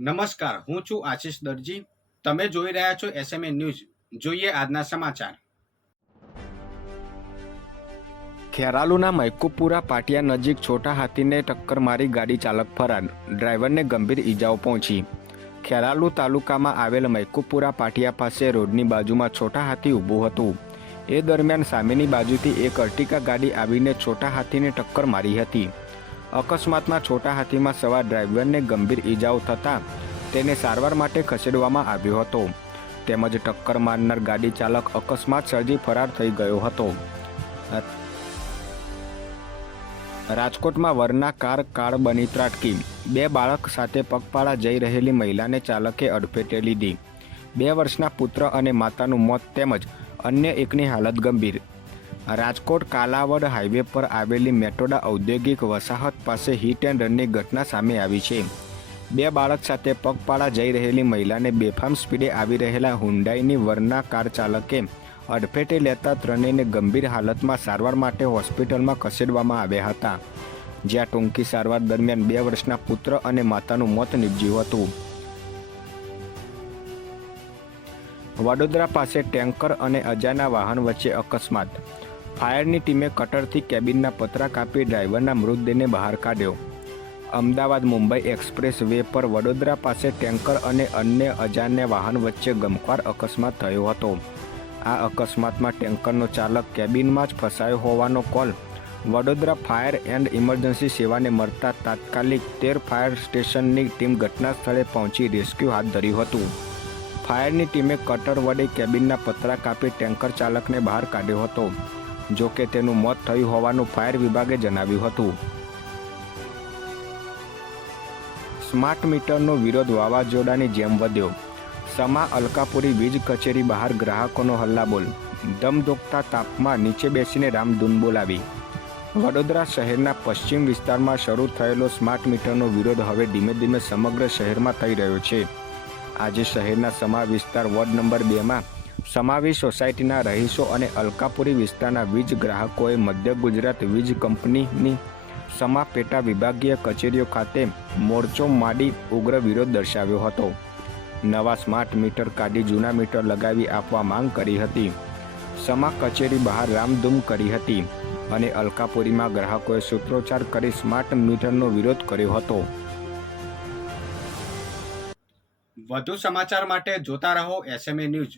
નમસ્કાર, હું છું આશીષ દરજી. તમે જોઈ રહ્યા છો એસએમએ ન્યૂઝ જોઈએ આજના સમાચાર. ખેરાલુના મૈકુપુરા પાટિયા નજીક છોટા હાથીને ટક્કર મારી ગાડી ચાલક ફરાર. ડ્રાઈવરને ગંભીર ઈજાઓ પહોંચી. ખેરાલુ તાલુકામાં આવેલ મૈકુપુરા પાટિયા પાસે રોડની બાજુમાં છોટા હાથી ઊભું હતું. એ દરમિયાન સામેની બાજુથી એક અર્ટિકા ગાડી આવીને છોટા હાથીને ટક્કર મારી હતી. અકસ્માતમાં છોટા હાથીમાં સવાર ડ્રાઈવરને ગંભીર ઈજાઓ થતાં તેને સારવાર માટે ખસેડવામાં આવ્યો હતો. તેમજ ટક્કર મારનાર ગાડી ચાલક અકસ્માત સર્જી ફરાર થઈ ગયો હતો. રાજકોટમાં વરના કાર કાર બની ત્રાટકી. બે બાળક સાથે પગપાળા જઈ રહેલી મહિલાને ચાલકે અડફેટે લીધી. બે વર્ષના પુત્ર અને માતાનું મોત તેમજ અન્ય એકની હાલત ગંભીર. રાજકોટ કાલાવડ હાઈવે પર આવેલી મેટોડા ઔદ્યોગિક વસાહત પાસે હિટ એન્ડ રનની ઘટના સામે આવી છે. બે બાળક સાથે પગપાળા જઈ રહેલી મહિલાને બેફામ સ્પીડે આવી રહેલા હુન્ડાઈની વરના કાર ચાલકે અડફેટે લેતા ત્રણેયને ગંભીર હાલતમાં સારવાર માટે હોસ્પિટલમાં ખસેડવામાં આવ્યા હતા, જ્યાં ટૂંકી સારવાર દરમિયાન બે વર્ષના પુત્ર અને માતાનું મોત નીપજ્યું હતું. વડોદરા પાસે ટેન્કર અને અજાના વાહન વચ્ચે અકસ્માત. ફાયરની ટીમે કટરથી કેબિનના પતરા કાપી ડ્રાઈવરના મૃતદેહને બહાર કાઢ્યો. અમદાવાદ મુંબઈ એક્સપ્રેસ વે પર વડોદરા પાસે ટેન્કર અને અન્ય અજાણ્યા વાહન વચ્ચે ગમખ્વાર અકસ્માત થયો હતો. આ અકસ્માતમાં ટેન્કરનો ચાલક કેબિનમાં જ ફસાયો હોવાનો call. Vadodara fire and emergency સેવાને મળતા તાત્કાલિક તેર ફાયર સ્ટેશનની ટીમ ઘટના સ્થળે પહોંચી રેસ્ક્યુ હાથ ધર્યું હતું. ફાયરની ટીમે કટર વડે કેબિનના પતરા કાપી ટેન્કર ચાલકને બહાર કાઢ્યો હતો જો કે તેનું મોત થયું હોવાનું ફાયર વિભાગે જણાવ્યું હતું. સ્માર્ટ મીટરનો વિરોધ વાવાઝોડાની જેમ વધ્યો. સમા અલકાપુરી વીજ કચેરી બહાર ગ્રાહકોનો હલ્લાબોલ. ધમધોકતા તાપમાં નીચે બેસીને રામધૂન બોલાવી. વડોદરા શહેરના પશ્ચિમ વિસ્તારમાં શરૂ થયેલો સ્માર્ટ મીટરનો વિરોધ હવે ધીમે ધીમે સમગ્ર શહેરમાં થઈ રહ્યો છે. આજે શહેરના સમા વિસ્તાર વોર્ડ નંબર બેમાં સમાવી સોસાયટીના રહીશો અને અલકાપુરી વિસ્તારના વીજ ગ્રાહકોએ મધ્ય ગુજરાત વીજ કંપનીની સમા પેટા વિભાગીય કચેરીઓ ખાતે મોરચો માંડી ઉગ્ર વિરોધ દર્શાવ્યો હતો. નવા સ્માર્ટ મીટર કાઢી જૂના મીટર લગાવી આપવા માંગ કરી હતી. સમા કચેરી બહાર રામધૂમ કરી હતી અને અલકાપુરીમાં ગ્રાહકોએ સૂત્રોચ્ચાર કરી સ્માર્ટ મીટરનો વિરોધ કર્યો હતો. વધુ સમાચાર માટે જોતા રહો એસએમએ ન્યૂઝ.